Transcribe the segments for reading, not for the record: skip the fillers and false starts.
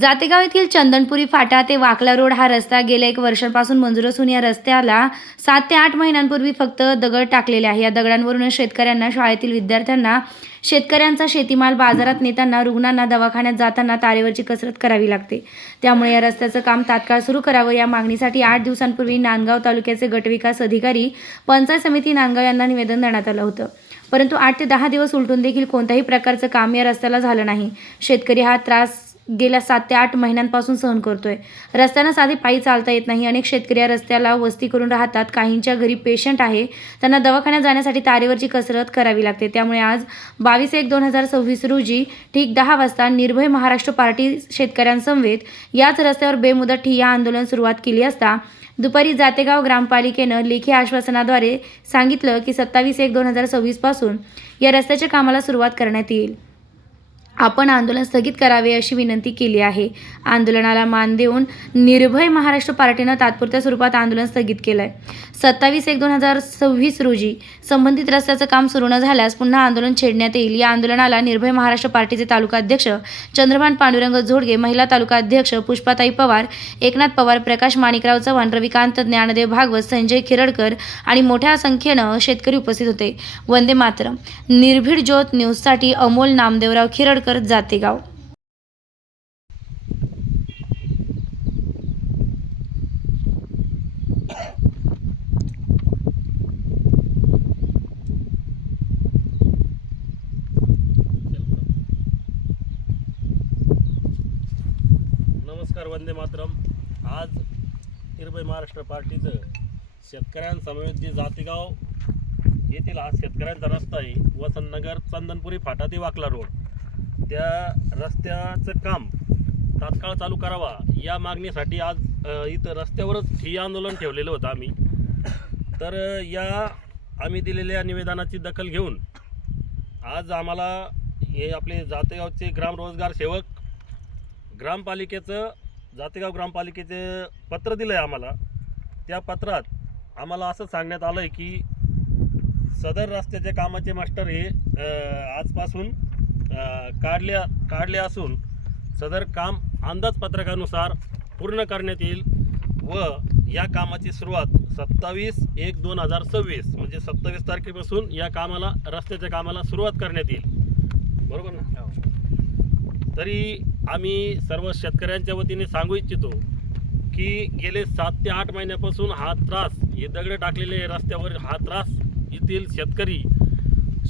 जातेगाव येथील चंदनपुरी फाटा ते वाकला रोड हा रस्ता गेल्या 1 वर्षांपासून मंजूर असून या रस्त्याला 7 ते 8 महिन्यांपूर्वी फक्त दगड टाकलेले आहे। या दगडांवरून शेतकऱ्यांना, शाळेतील विद्यार्थ्यांना, शेतकऱ्यांचा शेतीमाल बाजारात नेताना, रुग्णांना दवाखान्यात जाताना तारेवरची कसरत करावी लागते। त्यामुळे या रस्त्याचं काम तात्काळ सुरू करावं या मागणीसाठी 8 दिवसांपूर्वी नांदगाव तालुक्याचे गटविकास अधिकारी, पंचायत समिती नांदगाव यांना निवेदन देण्यात आलं होतं। परंतु 8 ते 10 दिवस उलटून देखील कोणत्याही प्रकारचं काम या रस्त्याला झालं नाही। शेतकरी हा त्रास गेल्या 7 ते 8 महिन्यांपासून सहन करतोय। रस्त्यानं साधी पायी चालता येत नाही। अनेक शेतकरी या रस्त्याला वस्ती करून राहतात। काहींच्या घरी पेशंट आहे, त्यांना दवाखान्यात जाण्यासाठी तारेवरची कसरत करावी लागते। त्यामुळे आज 22/1/2026 रोजी ठीक 10 वाजता निर्भय महाराष्ट्र पार्टी शेतकऱ्यांसमवेत याच रस्त्यावर बेमुदत ठिय्या आंदोलन सुरुवात केली असता दुपारी जातेगाव ग्रामपालिकेनं लेखी आश्वासनाद्वारे सांगितलं की 27/1/2026 पासून या रस्त्याच्या कामाला सुरुवात करण्यात येईल। आपण आंदोलन स्थगित करावे अशी विनंती केली आहे। आंदोलनाला मान देऊन निर्भय महाराष्ट्र पार्टीनं तात्पुरत्या स्वरूपात आंदोलन स्थगित केलं आहे। 27/1/2026 रोजी संबंधित रस्त्याचं काम सुरू न झाल्यास पुन्हा आंदोलन छेडण्यात येईल। या आंदोलनाला निर्भय महाराष्ट्र पार्टीचे तालुका अध्यक्ष चंद्रभान पांडुरंग झोडगे, महिला तालुका अध्यक्ष पुष्पाताई पवार, एकनाथ पवार, प्रकाश माणिकराव चव्हाण, रविकांत ज्ञानदेव भागवत, संजय खिरडकर आणि मोठ्या संख्येनं शेतकरी उपस्थित होते। वंदे मातरम। निर्भीड ज्योत न्यूजसाठी अमोल नामदेवराव खिरडकर, जातेगाव। नमस्कार, वंदे मातरम। आज निर्भय महाराष्ट्र पार्टीचं शेतकऱ्यांसमवेत जे जातेगाव येथील हा शेतकऱ्यांचा रस्ता आहे, वसंतनगर चंदनपुरी फाटा ते वाकला रोड, त्या रस्त्याचं काम तात्काळ चालू करावा या मागणीसाठी आज इथं रस्त्यावरच ठिय्या आंदोलन ठेवलेलं होतं आम्ही। तर आम्ही दिलेल्या निवेदनाची दखल घेऊन आज आम्हाला हे आपले जातेगावचे ग्राम रोजगार सेवक ग्रामपालिकेचं जातेगाव ग्रामपालिकेचे पत्र दिलं आहे आम्हाला। त्या पत्रात आम्हाला असं सांगण्यात आलं आहे की सदर रस्त्याच्या कामाचे मास्टर हे आजपासून काढले असून सदर काम अंदाजपत्रकानुसार पूर्ण करण्यात येईल व या कामाची सुरुवात 27/1/2026 म्हणजे 27 तारखेपासून या कामाला, रस्त्याच्या कामाला सुरुवात करण्यात येईल। बरोबर ना? तरी आम्ही सर्व शेतकऱ्यांच्या वतीने सांगू इच्छितो की गेले 7 ते 8 महिन्यापासून हा त्रास, हे दगड टाकलेले रस्त्यावर हा त्रास येथील शेतकरी,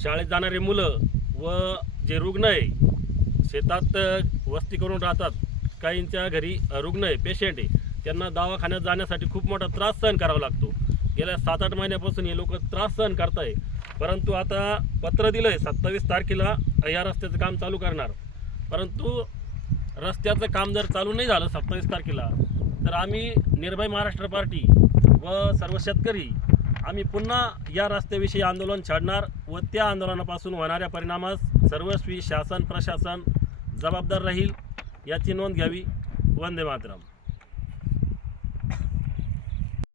शाळेत जाणारे मुलं व जे रुग्ण आहे, शेतात वस्ती करून राहतात, काहींच्या घरी रुग्ण आहे, पेशंट आहे, त्यांना दवाखान्यात जाण्यासाठी खूप मोठा त्रास सहन करावा लागतो। गेल्या 7-8 महिन्यापासून हे लोक त्रास सहन करत आहे। परंतु आता पत्र दिलं आहे 27 तारखेला या रस्त्याचं काम चालू करणार। परंतु रस्त्याचं काम जर चालू नाही झालं 27 तारखेला तर आम्ही निर्भय महाराष्ट्र पार्टी व सर्व शेतकरी आम्ही पुन्हा या रस्त्याविषयी आंदोलन छेडणार व त्या आंदोलनापासून होणाऱ्या परिणामास सर्वस्वी शासन प्रशासन जबाबदार राहील याची नोंद घ्यावी। वंदे मातरम।